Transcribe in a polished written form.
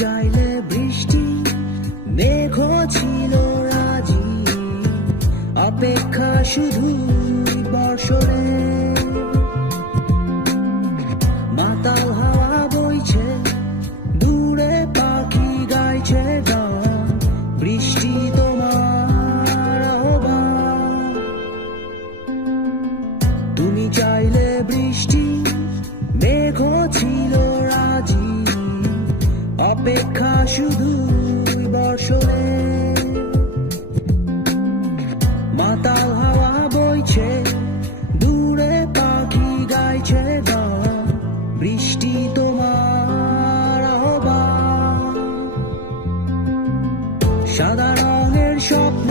চাইলে বৃষ্টি, মেঘ ছিল রাজি, অপেক্ষা শুধু বর্ষণে। মাতাল হাওয়া বইছে, দূরে পাখি গাইছে গান, বৃষ্টি তোমার আহ্বান। তুমি চাইলে বৃষ্টি, মেঘ ছিল রাজি, অপেক্ষা শুধু বর্ষণে। মাতাল হাওয়া বইছে, দূরে পাখি গাইছে গান, বৃষ্টি তোমার আহ্বান। সাদা রঙের স্বপ্ন